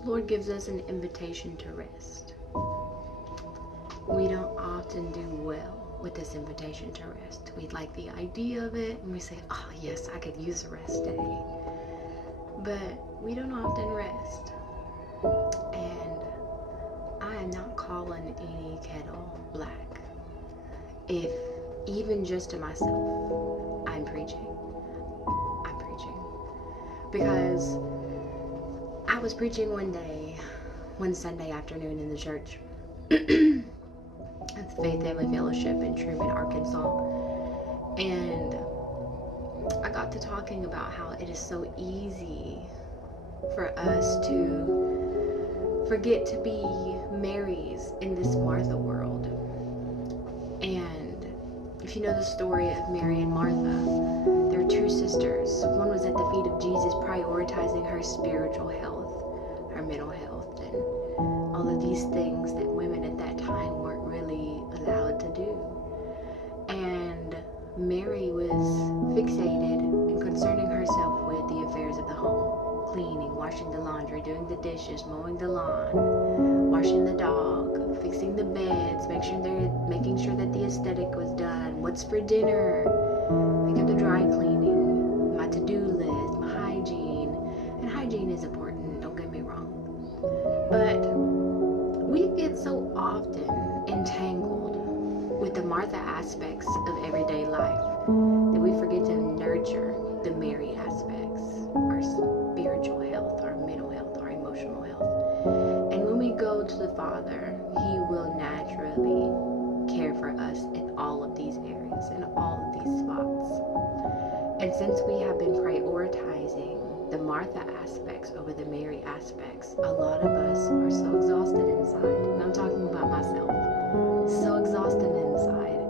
the Lord gives us an invitation to rest. We don't often do well with this invitation to rest. We like the idea of it and we say, oh yes, I could use a rest day. But we don't often rest. And I am not calling any kettle black. If even just to myself, I'm preaching. Because I was preaching one Sunday afternoon in the church at the Faith Family Fellowship in Truman, Arkansas. And I got to talking about how it is so easy for us to forget to be Marys in this Martha world. And if you know the story of Mary and Martha, they're two sisters. One was at the feet of Jesus, prioritizing her spiritual health, her mental health, and all of these things that women at that time weren't really allowed to do. And Mary was fixated and concerning herself with the affairs of the home, cleaning, washing the laundry, doing the dishes, mowing the lawn, washing the dog, fixing the beds, making sure that the aesthetic was done, what's for dinner, making the dry cleaning, my to-do list, my hygiene. And hygiene is important, don't get me wrong. But we get so often entangled with the Martha aspects of everyday life that we forget to nurture the Mary aspects, our spiritual health, our mental health, our emotional health. And when we go to the Father, He will naturally care for us in all of these areas, in all of these spots. And since we have been prioritizing the Martha aspects over the Mary aspects, a lot of us are so exhausted inside, and I'm talking about myself, so exhausted inside,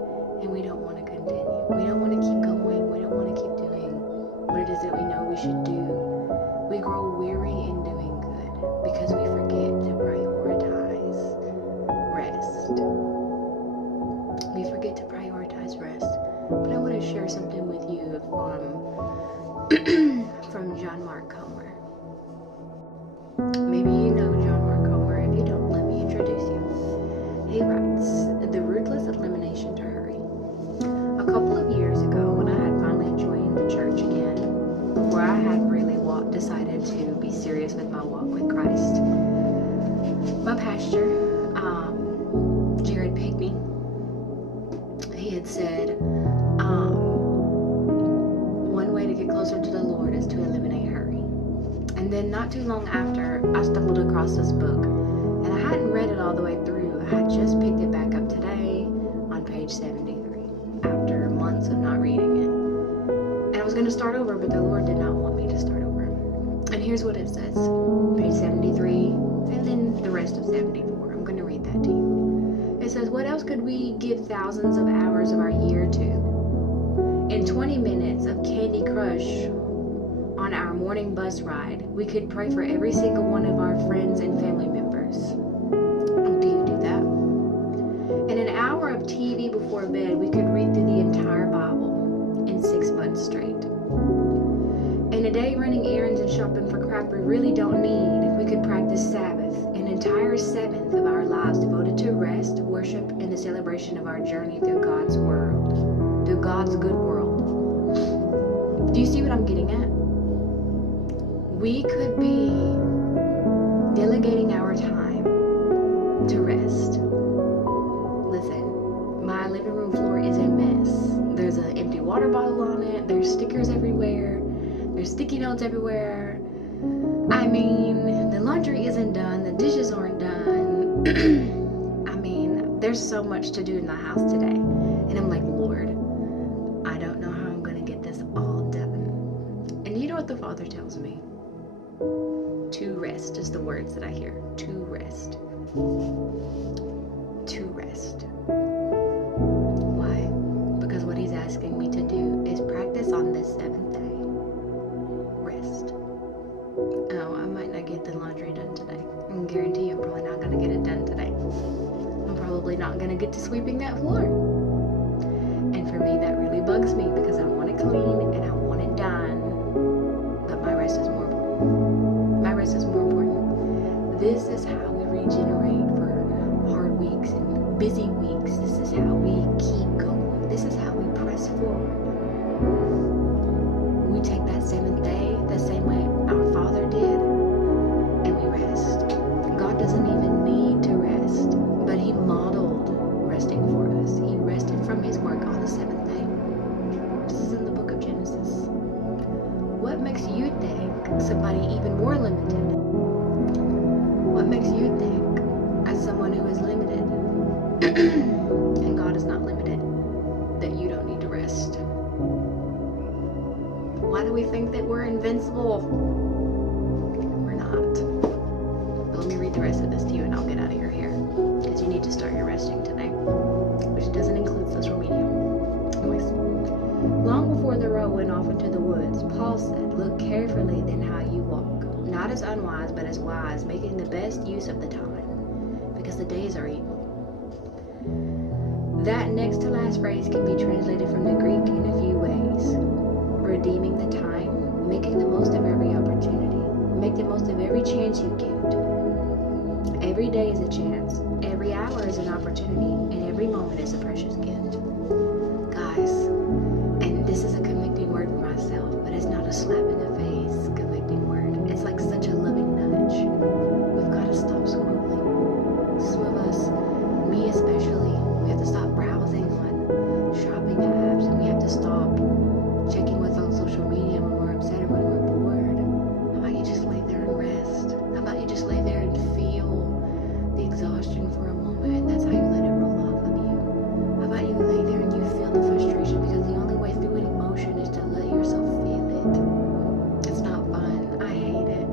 and we don't want to continue. We don't want to keep going. We don't want to keep doing what it is that we know we should do. We grow weary in doing good because we forget to prioritize rest. We forget to prioritize rest. But I want to share something with you from John Mark Comer. Maybe you know John Mark Comer. If you don't, let me introduce you. He writes, "The ruthless elimination to hurry." A couple of years ago, when I had finally joined the church again, where I had really decided to be serious with my walk with Christ, my pastor, Jared Pigney, he had said, one way to get closer to the Lord is to eliminate hurry. And then not too long after, I stumbled across this book, and I hadn't read it all the way through. I had just picked it back up today on page 73 after months of not reading it. And I was going to start over, but the Lord did not want me to start over. And here's what it says, page 73, and then the rest of 74. I'm going to read that to you. It says, "What else could we give thousands of hours of our year to? In 20 minutes of Candy Crush on our morning bus ride, we could pray for every single one of our friends and family members. Do you do that? In an hour of TV before bed, we could read through the entire Bible in 6 months straight. In a day running errands and shopping for crap we really don't need, we could practice Sabbath, an entire seventh of our lives devoted to rest, worship, and the celebration of our journey through God's world, through God's good world." Do you see what I'm getting at? We could be delegating our time to rest. Listen, my living room floor is a mess. There's an empty water bottle on it. There's stickers everywhere. There's sticky notes everywhere. I mean, the laundry isn't done. The dishes aren't done. I mean, there's so much to do in the house today. And I'm like, Lord, I don't know how I'm going to get this all done. And you know what the Father tells me? To rest is the words that I hear. To rest. To rest. Why? Because what He's asking me to do is practice on this seventh day. Rest. Oh, I might not get the laundry done today. I can guarantee you I'm probably not going to get it done today. I'm probably not going to get to sweeping that floor. And for me, that really bugs me because I want it clean and I want it done. But my rest is more important. My rest is more important. This is how we regenerate for hard weeks and busy weeks. This is how we keep going. This is how we press forward. We take that seventh day the same way our Father did, and we rest. God doesn't even need to rest, but He modeled resting for us. He rested from His work on the seventh day. This is in the book of Genesis. What makes you think somebody even more limited? What makes you think, as someone who is limited, and God is not limited, that you don't need to rest? Why do we think that we're invincible? We're not. But let me read the rest of this to you and I'll get out of your hair, because you need to start your resting today, which doesn't include social media. Anyways, long before the row went off into the woods, Paul said, "Look carefully then how you walk, not as unwise but as wise, making the best use of the time, because the days are evil." That next to last phrase can be translated from the Greek in a few ways. Redeeming the time, making the most of every opportunity, make the most of every chance you get. Every day is a chance, every hour is an opportunity, and every moment is a precious gift. Guys, and this is a convicting word for myself, but it's not a slap in the face convicting word. It's like such a loving nudge. We've got to stop scrolling. Some of us, me especially, we have to stop browsing on shopping apps, and we have to stop checking what's on social media when we're upset or when we're bored. How about you just lay there and rest? How about you just lay there and feel the exhaustion for a moment, and that's how you let it roll off of you? How about you lay there and you feel the frustration, because the only way through an emotion is to let yourself feel it. It's not fun. I hate it.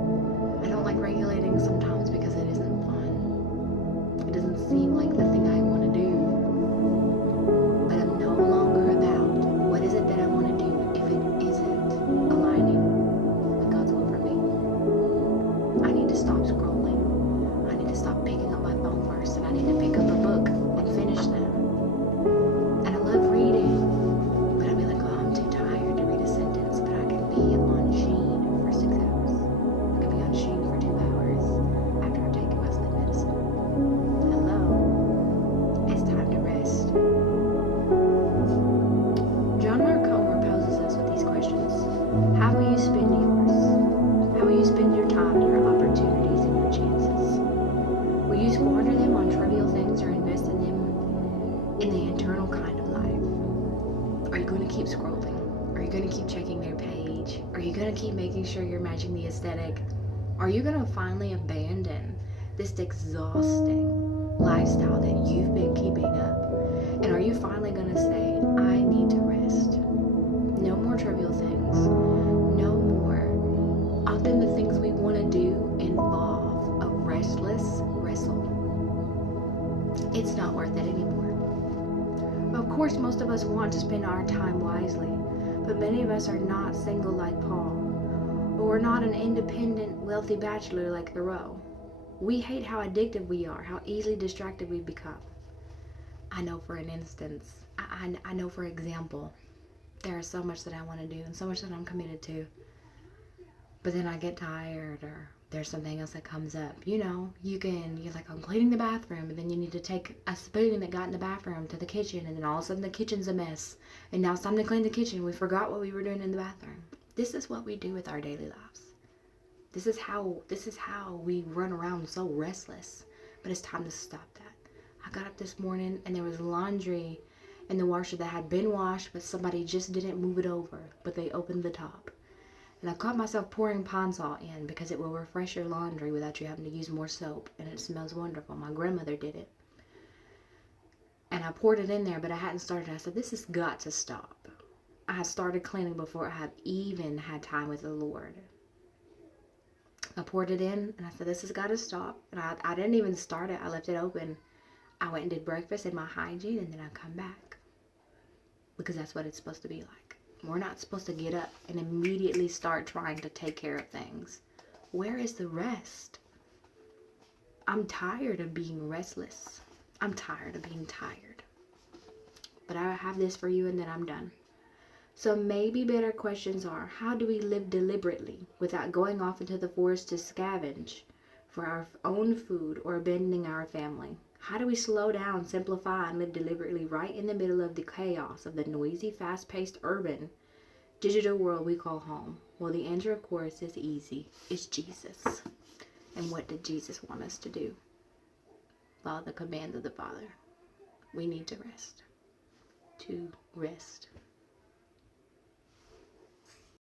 I don't like regulating sometimes because it isn't fun. It doesn't seem like the thing I want to do. But I'm no longer about what is it that I want to do if it isn't aligning with God's will for me. I need to stop scrolling. I need to stop picking up my phone first, and I need to pick up a book and finish them. And I love reading, but I'll be like, oh, I'm too tired to read a sentence, but I can be on Shein for 6 hours. I can be on Shein for 2 hours after I've taken my sleep medicine. Hello. It's time to rest. John Mark Comer poses us with these questions. How will you spend yours? How will you spend your time, your opportunities, and your chances? Will you squander them on trivial things or invest in them in the internal kind of life? Are you going to keep scrolling? Are you going to keep checking their page? Are you going to keep making sure you're matching the aesthetic? Are you going to finally abandon this exhausting lifestyle that you've been keeping up? And are you finally going to say, I need to rest? No more trivial things. No more. Often the things we want to do involve a restless wrestle. It's not worth it anymore. Of course, most of us want to spend our time wisely, but many of us are not single like Paul, or we're not an independent, wealthy bachelor like Thoreau. We hate how addictive we are, how easily distracted we've become. I know for an instance, I know for example, there is so much that I want to do and so much that I'm committed to, but then I get tired or there's something else that comes up. You know, you're like, I'm cleaning the bathroom, and then you need to take a spoon that got in the bathroom to the kitchen, and then all of a sudden the kitchen's a mess, and now it's time to clean the kitchen. We forgot what we were doing in the bathroom. This is what we do with our daily lives. This is how we run around so restless, but it's time to stop that. I got up this morning and there was laundry in the washer that had been washed, but somebody just didn't move it over, but they opened the top. And I caught myself pouring Pine-Sol in because it will refresh your laundry without you having to use more soap, and it smells wonderful. My grandmother did it. And I poured it in there, but I hadn't started. I said, this has got to stop. I had started cleaning before I had even had time with the Lord. I poured it in, and I said, this has got to stop. And I didn't even start it. I left it open. I went and did breakfast and my hygiene, and then I come back. Because that's what it's supposed to be like. We're not supposed to get up and immediately start trying to take care of things. Where is the rest? I'm tired of being restless. I'm tired of being tired. But I have this for you, and then I'm done. So maybe better questions are, how do we live deliberately without going off into the forest to scavenge for our own food or abandoning our family? How do we slow down, simplify, and live deliberately right in the middle of the chaos of the noisy, fast-paced, urban, digital world we call home? Well, the answer, of course, is easy. It's Jesus. And what did Jesus want us to do? Follow the commands of the Father. We need to rest. To rest.